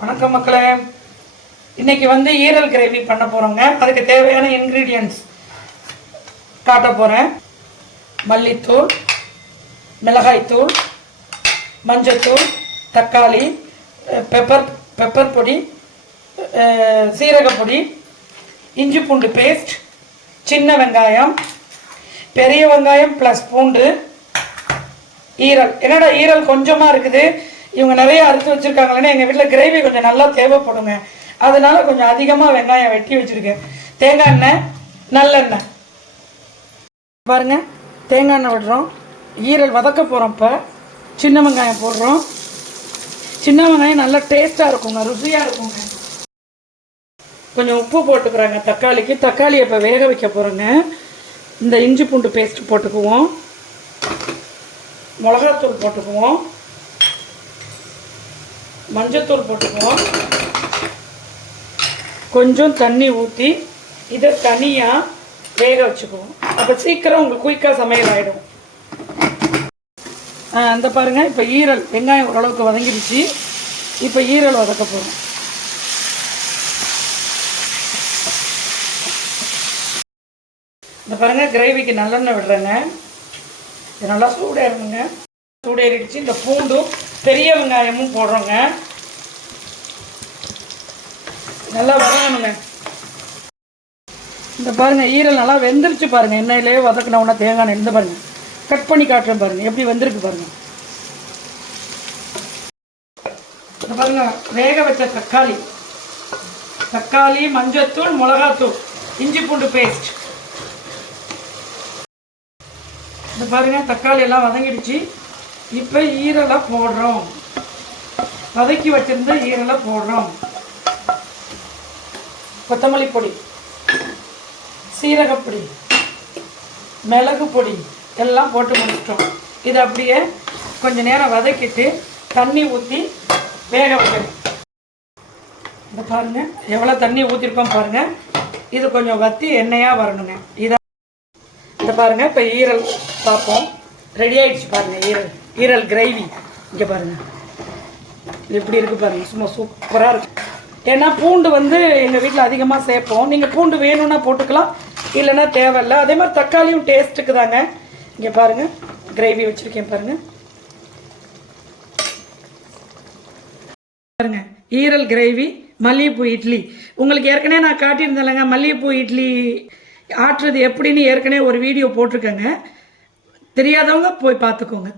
வணக்கம் மக்களே. இன்னைக்கு வந்து ஈரல் கிரேவி பண்ண போகிறோங்க அதுக்கு தேவையான இன்க்ரீடியன்ட்ஸ் காட்ட போகிறேன் மல்லித்தூள் மிளகாய்த்தூள் மஞ்சத்தூள் தக்காளி பெப்பர் பெப்பர் பொடி சீரகப்பொடி இஞ்சி பூண்டு பேஸ்ட் சின்ன வெங்காயம் பெரிய வெங்காயம் ப்ளஸ் பூண்டு ஈரல். என்னடா ஈரல் கொஞ்சமாக இருக்குது? இவங்க நிறைய அறுத்து வச்சுருக்காங்களேன்னு எங்கள் வீட்டில் கிரேவி கொஞ்சம் நல்லா தேவைப்படுங்க. அதனால கொஞ்சம் அதிகமாக வெங்காயம் வெட்டி வச்சுருக்கேன். தேங்காய் எண்ணெய் நல்லெண்ணெய். பாருங்க தேங்காய் எண்ணெய் விடுறோம். ஈரல் வதக்க போகிறோம் இப்போ. சின்ன வெங்காயம் போடுறோம். சின்ன வெங்காயம் நல்லா டேஸ்ட்டாக இருக்குங்க ருசியாக இருக்குங்க. கொஞ்சம் உப்பு போட்டுக்கிறாங்க தக்காளிக்கு. தக்காளியை இப்போ வேக வைக்க போகிறோங்க இந்த இஞ்சி பூண்டு பேஸ்ட் போட்டுக்குவோம். மிளகாத்தூள் போட்டுக்குவோம். மஞ்சத்தூள் போட்டுக்குவோம். கொஞ்சம் தண்ணி ஊற்றி இதை தனியாக வேக வச்சுக்குவோம். அப்போ சீக்கிரம் உங்களுக்கு குயிக்காக சமையல் ஆகிடும் அந்த பாருங்க இப்போ ஈரல் வெங்காயம் ஓரளவுக்கு வதங்கிடுச்சு இப்போ ஈரல் வதக்க போகிறோம் இந்த பாருங்க கிரேவிக்கு நல்லெண்ணெய் விடுறேங்க. இது நல்லா சூடேறணுங்க. சூடேறிடுச்சு. இந்த பூண்டும் பெரிய வெங்காயமும் போடுறோங்க. நல்லா வதங்கணுங்க. இந்த பாருங்க ஈரல் நல்லா வெந்துருச்சு பாருங்கள் எண்ணெயிலே வதக்கின உடனே தேங்காய் எந்த பாருங்கள் பாருங்க. கட் பண்ணி காட்டுறேன் பாருங்க. எப்படி வெந்திருக்கு பாருங்க. இந்த பாருங்க வேக வச்ச தக்காளி. தக்காளி மஞ்சத்தூள் மிளகாத்தூள். இஞ்சி பூண்டு பேஸ்ட் இந்த பாருங்க தக்காளி எல்லாம் வதங்கிடுச்சு. இப்போ ஈரலை போடுறோம். வதக்கி வச்சிருந்த ஈரலை போடுறோம். கொத்தமல்லி பொடி சீரகப்பொடி மிளகு பொடி எல்லாம் போட்டு முடிச்சிட்டோம். இதை அப்படியே கொஞ்சம் நேரம் வதக்கிட்டு தண்ணி ஊற்றி வேக வைக்கணும். இந்த பாருங்க எவ்வளோ தண்ணி ஊற்றிருக்கோம் பாருங்க. இது கொஞ்சம் வத்தி எண்ணெயாக வரணுங்க. இதை இந்த பாருங்க இப்போ ஈரல் பார்ப்போம். ரெடி ஆயிடுச்சு பாருங்க ஈரல். ஈரல் கிரேவி இங்கே பாருங்க. இது எப்படி இருக்குது பாருங்கள் சும்மா சூப்பராக இருக்கும் ஏன்னா பூண்டு வந்து எங்கள் வீட்டில் அதிகமாக சேர்ப்போம். நீங்கள் பூண்டு வேணும்னா போட்டுக்கலாம். இல்லைன்னா தேவையில்ல. அதே மாதிரி தக்காளியும் டேஸ்ட்டுக்கு தாங்க. இங்கே பாருங்க. கிரேவி வச்சுருக்கேன் பாருங்கள் பாருங்க. ஈரல் கிரேவி மல்லிகைப்பூ இட்லி. உங்களுக்கு ஏற்கனவே நான் காட்டியிருந்தேன்லங்க மல்லிகைப்பூ இட்லி ஆட்டுறது எப்படின்னு ஏற்கனவே ஒரு வீடியோ போட்டிருக்கேங்க. தெரியாதவங்க போய் பார்த்துக்கோங்க.